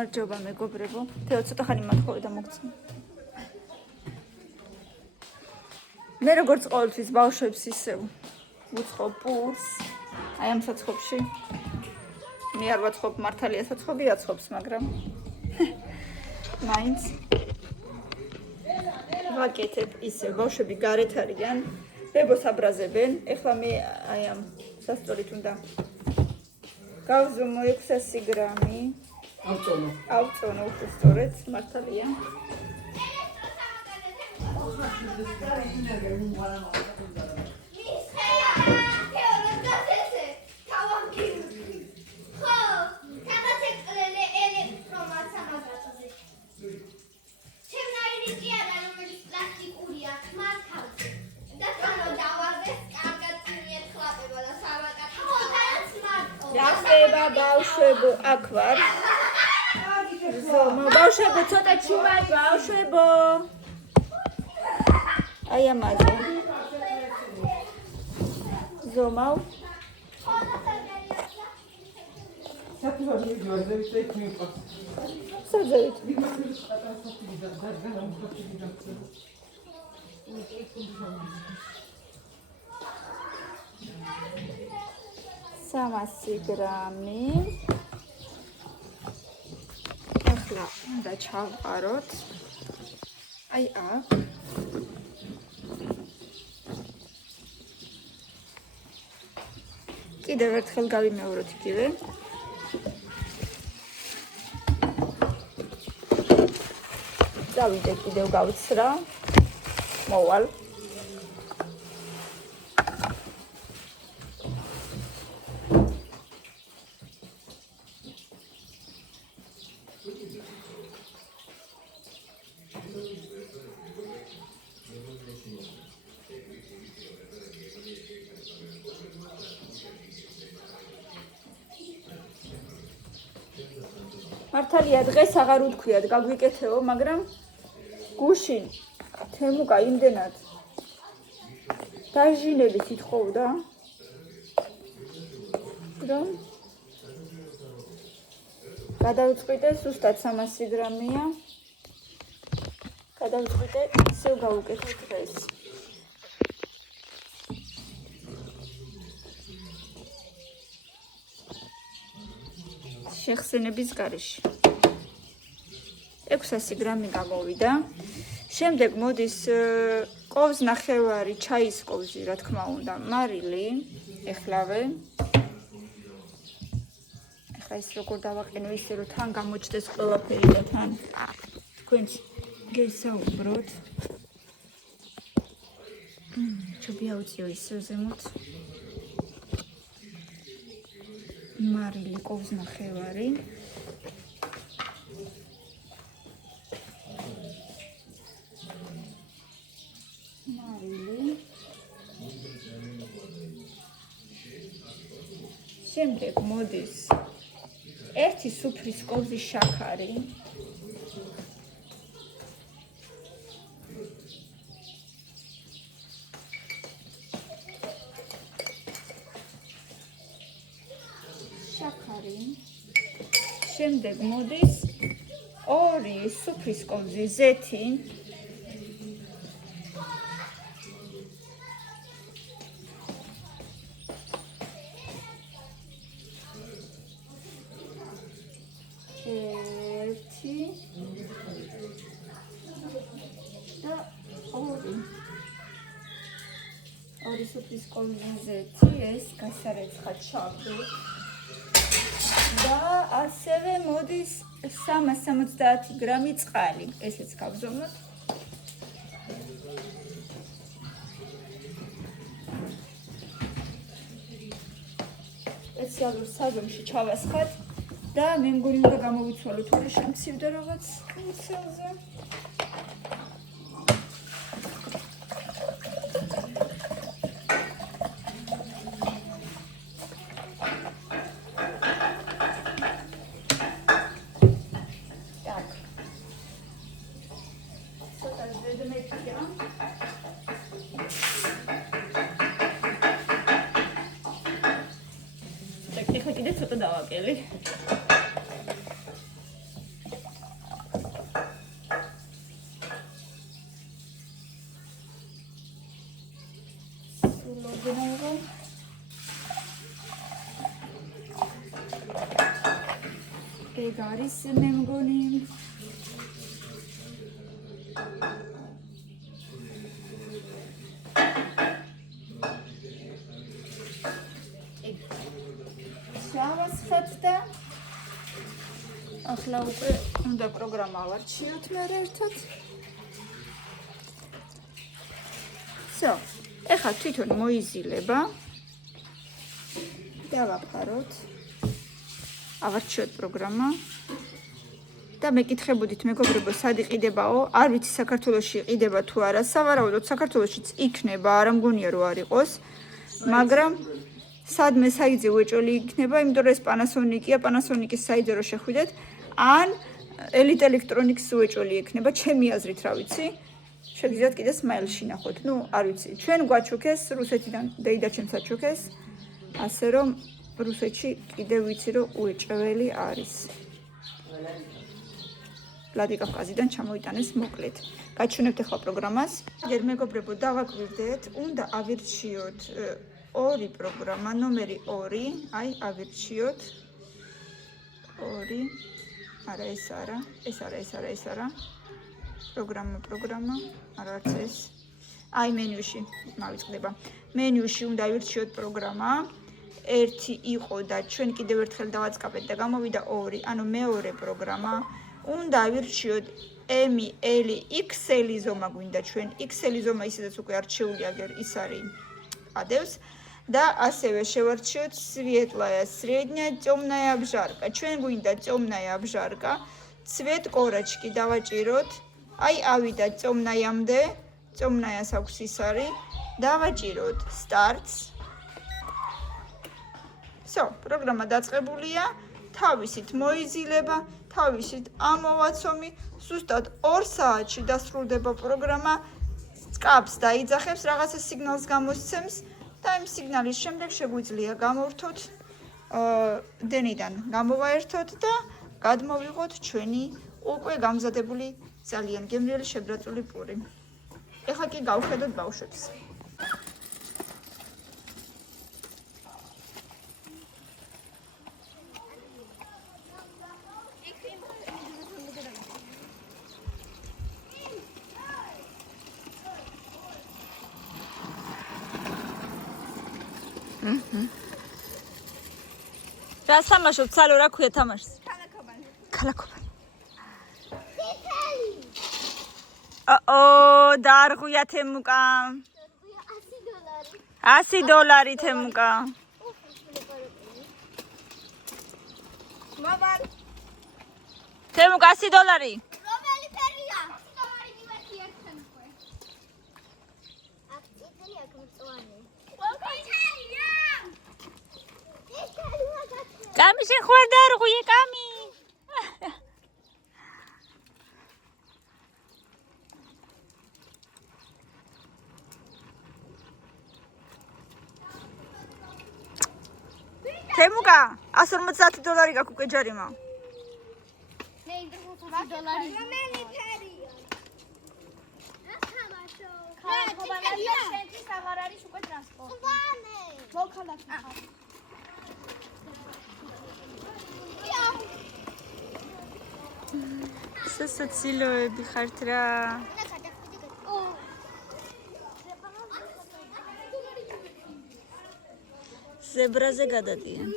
გამარჯობა მეგობრებო. თეო ცოტა ხანი მათხოვე და მოგწმ. მე როგორც ყოველთვის ბავშვებს ისევ ვუწყობ პურს. აი ამ საცხობში. მე არ ვაცხობ მართალია საცხობი აცხობს, მაგრამ მაინც ვაკეთებ ისევ ბავშვები გარეთ არიან. ბებოს აბრაზებენ. ეხლა მე აი ამ სასწორით უნდა გავზომო 600 გრამი. ავწონო უფრო სწორედ, მართალია. Jasne, bałszebo, akwar. Bałszebo, co tak trzymać? Bałszebo. A ja mazę. Zomał. Co zrobić? Samasi grami. Ეხლა უნდა ჩავყაროთ. აი აქ. კიდევ ერთხელ გავიმეოროთ იგივე. დავიდე კიდევ გავცრა. მოვალ. მართალია დღეს აღარ უთქვიათ გაგვიკეთეო, მაგრამ გუშინ თემუკა იმდენად დაჟინებით ითხოვდა, რომ გადავწყვიტე ზუსტად 300 გრამია. გადავწყვიტე ისევ გავუკეთე დღეს. შეხსენების გარეშე 600 გრამი გამოვიდა. შემდეგ მოდის ყოვს ნახევარი ჩაის ყოვზი, რა თქმა უნდა, მარილი, ეხლავე. ეხლა ის როგორ დავაყენო ისე რომ თან გამოჩდეს ყველაფერი და თან თქვენს გესაუბროთ. ჩუბი აუციო ისე ზემოთ. მარილი ყოვს ნახევარი. მარილი. შემდეგ მოდის ერთი სუფრის ყოვზი შაქარი. შემდეგ მოდის 2 სუფრის ყოვზი ზეთი. ერთი და 2 სუფრის ყოვზი ზეთი, ეს გასარეცხად ჩავდოთ. და ასევე მოდის 370 გრამი წყალი. ესეც გავზომოთ. სპეციალურ საგონში ჩავასხათ და მე მგონი უნდა გამოვიცვალოთ, თუ შემცივდა რაღაც კუნცელზე. ეხლა კიდე ცოტა დავაკელი. გენაიღო. ეგ არის მე მგონი. შავასხეთ და ახლა უკვე უნდა პროგრამა ავარჩიოთ მე ერთად. So, ეხლა თვითონ მოიზილება. დავაფაროთ. ავარჩიოთ პროგრამა. და მეკითხებოდით მეგობრებო, სად იყიდებაო? არ ვიცი საქართველოში იყიდება თუ არა. სავარაუდოდ საქართველოშიც იქნება, არ მგონია რომ არ იყოს. მაგრამ სადმე საიძე უეჭველი იქნება, იმიტომ რომ ეს Panasonic-ია, Panasonic-ის საიძე რო შეხვიდეთ, ან Elite Electronics უეჭველი იქნება, ჩემი აზრით, რა ვიცი. შეგიძლიათ კიდე Smile-ში ნახოთ. ნუ, არ ვიცი. ჩვენ გვაჩუქეს რუსეთიდან, დეიდა ჩემს აჩუქეს. ასე რომ რუსეთში კიდე ვიცი რომ უეჭველი არის. ვლადიკავკაზიდან ჩამოიტანეს მოკლედ. გაჩვენებთ ახლა პროგრამას. ჯერ მეგობრებო, დავაკვირდეთ, უნდა ავირჩიოთ ორი პროგრამა, ნომერი 2, აი ავირჩიოთ 2. არა, ეს არა, ეს არა, ეს არა, ეს არა. პროგრამა, არც ეს. აი მენიუში, მავიწყდება. მენიუში უნდა ავირჩიოთ პროგრამა. 1 იყო და ჩვენ კიდევ ერთხელ დავაწყაბეთ და გამოვიდა 2, ანუ მეორე პროგრამა. უნდა ავირჩიოთ M, L, XL ზომა გვინდა ჩვენ. XL ზომა ისედაც უკვე არჩეული აგერ ის არის ადევს. და ასევე შევარჩიოთ Светлая, средняя, темная обжарка. ჩვენ გვინდა темная обжарка. Цвет корочки დავაჭიროთ. აი ავიდა темная-მდე, темная-ს აქვს ის არის. დავაჭიროთ Starts. So, პროგრამა დაწყებულია. თავისით მოიზილება, თავისით ამოვაცომი. ზუსტად 2 საათში დასრულდება პროგრამა. წკაპს დაიძახებს, რაღაცა სიგნალს გამოსცემს. და იმ სიგნალის შემდეგ შეგვიძლია გამოვთოთ დენიდან გამოვაერთოთ და გადმოვიღოთ ჩვენი უკვე გამზადებული ძალიან გემრიელი შებრაწული პური. ეხლა კი გავხედოთ ბავშვებს. რა სამაშობ ცალო რა ქვია თამაშს? კალაკობანი. დაარღვია თემუკა. $100 თემუკა. მამალ. თემუკა $100. რომელი ფერია? $100 იმეთი ერთემკვე. აქ წითელი აქ მწვანე. კამი შეხوار დაარღვია კამი. თემუკა, $150 გაქვს უკვე ჯარიმა. მე $150. რომელი ფერია? ათამაშო. ხალხობანია შენთვის აღარ არის უკვე ტრანსპორტი. მწვანე. მოქალაქი ხარ. სოციალოები ხართ რა. ზებრაზე გადადიან.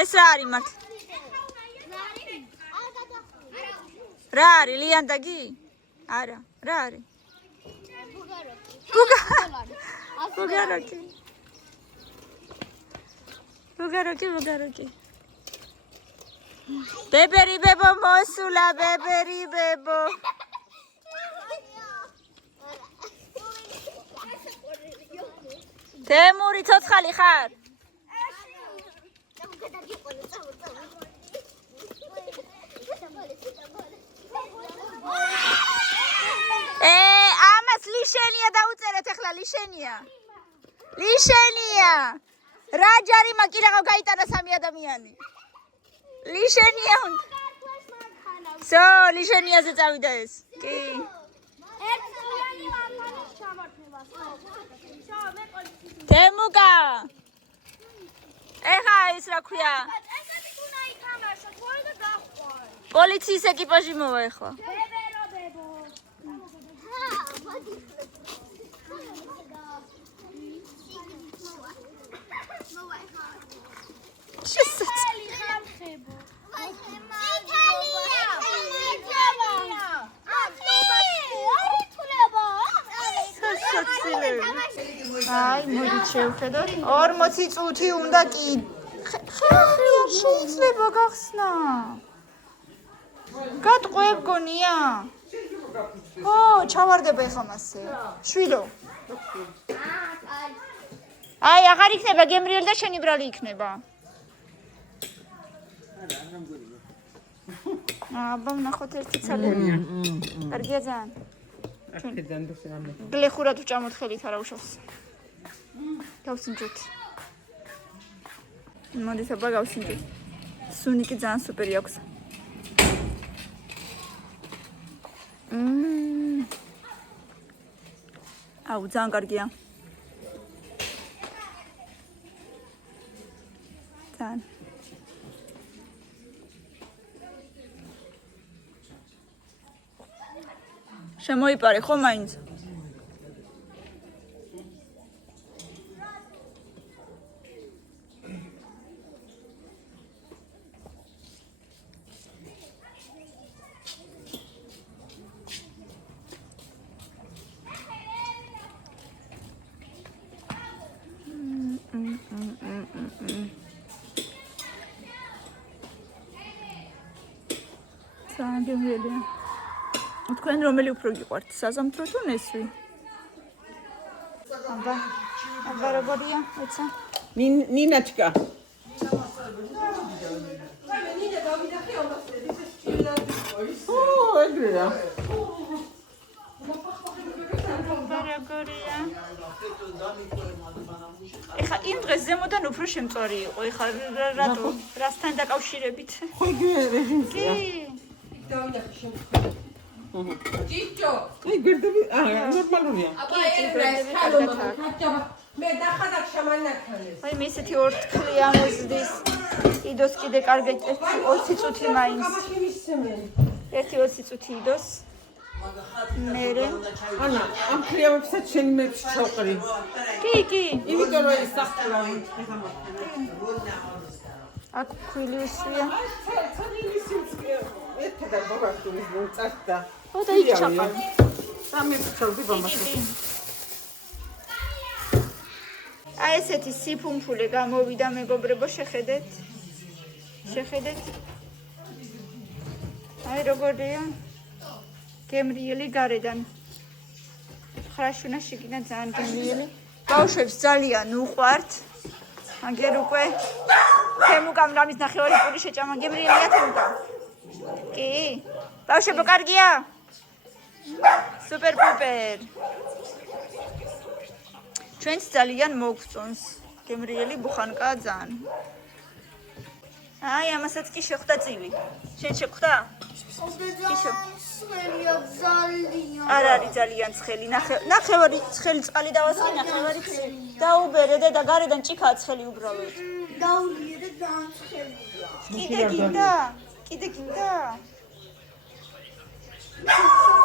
ეს რა არის მართლა? რა არის ლიანდაგი? არა, რა არის? ბუგაროკი. ბებერი ბებო მოსულა, ბებერი ბებო. თემური ცოცხალი ხარ? ამას ლიშენია დაუწერეთ ახლა ლიშენია. რა ჯარიმა კი რაღა გაიტანა 3 ადამიანი. ლიშენია უნდა. ლიშენიაზე წავიდა ეს. კი. ერთწლიანი მანქანის ჩამართება. თემუკა ეხა ის რა ქვია ესეთი თუნა ითამაშო, თორე და დახვარ. პოლიციის ეკიპაჟი მოვა ეხლა ბებერო. შესაძლოა ხალხებო. აი, მოდით შევხედოთ. 40 წუთი უნდა კი. ხალხია შეიძლება გახსნა. გატყვევ გონია. ო, ჩავარდება ეხლა მასე. შვილო. აი, აღარ იქნება გემრიელი და შენი ბრალი იქნება. აბა, ნახოთ ერთი ცალები. კარგია ძალიან. აქედან დოსამე. გლეხურად ვჭამოთ ხელით არა უშავს. გავსინჯოთ. მოდით აბა გავსინჯოთ. სუნიკი ძალიან სუპერი აქვს. აუ, ძალიან კარგია. ძალიან. შემოიპარე ხო მაინც? ძალიან გემრიელია. თქვენ რომელი უფრო გიყვართ, საზამთრო თუ ნესვი? აბა როგორია, ეცა? ნინაჩკა. ო, ეგრეა. როგორია? ეხა იმ დღეს ზემოდან უფრო შემწვარი იყო, ეხა რატო? რასთან დაკავშირებით? ხო იგივე რეჟიმია. ჭიჭო აი გვერდები ნორმალურია. აბა ეს ხალხო მე დახადაგ შემანახანეს აი მე ისეთი ორთქლი ამოზდის. იდოს კიდე კარგი 20 წუთი მაინც. აბა შემისცემენ 1-20 წუთი იდოს. მერე ანა, ამ ქრიავებსაც შენი მეფში ჩავყრი. კი. იმიტომ რომ ეს სახტლა აქ ქვილი უსვია. ერთად მოგახტურის მოწასდა. ო და იქ ჩაყარ. სამი ჩავდი ბამბასი. აი ესეთი სიფუმფულე გამოვიდა მეგობრებო, შეხედეთ. აი როგორია. გემრიელი გარედან. ხრაშუნა შიგნით ძალიან გემრიელი. ბავშვებს ძალიან უყვართ. აგერ უკვე თემუკამ რამის ნახევარი პური შეჭამა გემრიელია თემუკა. კი. ბავშვებო კარგია? სუპერ პუპერ. ჩვენც ძალიან მოგწონს. გემრიელი ბუხანკაა ძალიან. აი ამასაც კი შეხვდა წივი. შენ შეხვდა? არ არის ძალიან ცხელი. ნახევარი ცხელი წყალი დავასხი, ნახევარი ცხელი. დაუბერე და გარედან ჭიქაა ცხელი უბრალოდ. დაურია და ძალიან ცხელია. კიდე გინდა?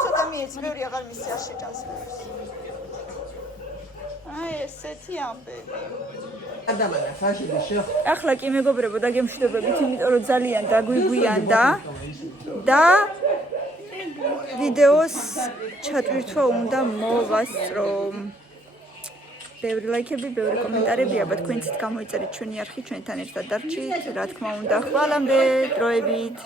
ცოტა მიეც, ბევრი აღარ მისცე არ შეჭამს. აი ესეთი ამბები. ადამანა ხაშიდი შო. ახლა კი მეგობრებო დაგემშვიდობებით, იმიტომ რომ ძალიან დაგვიგვიანდა და ვიდეოს ჩატვირთვა უნდა მოვასწრო. ბევრი ლაიქები, ბევრი კომენტარები, აბა თქვენც გამოიწერეთ ჩვენი არხი, ჩვენთან ერთად დარჩით, რა თქმა უნდა, ხვალამდე დროებით.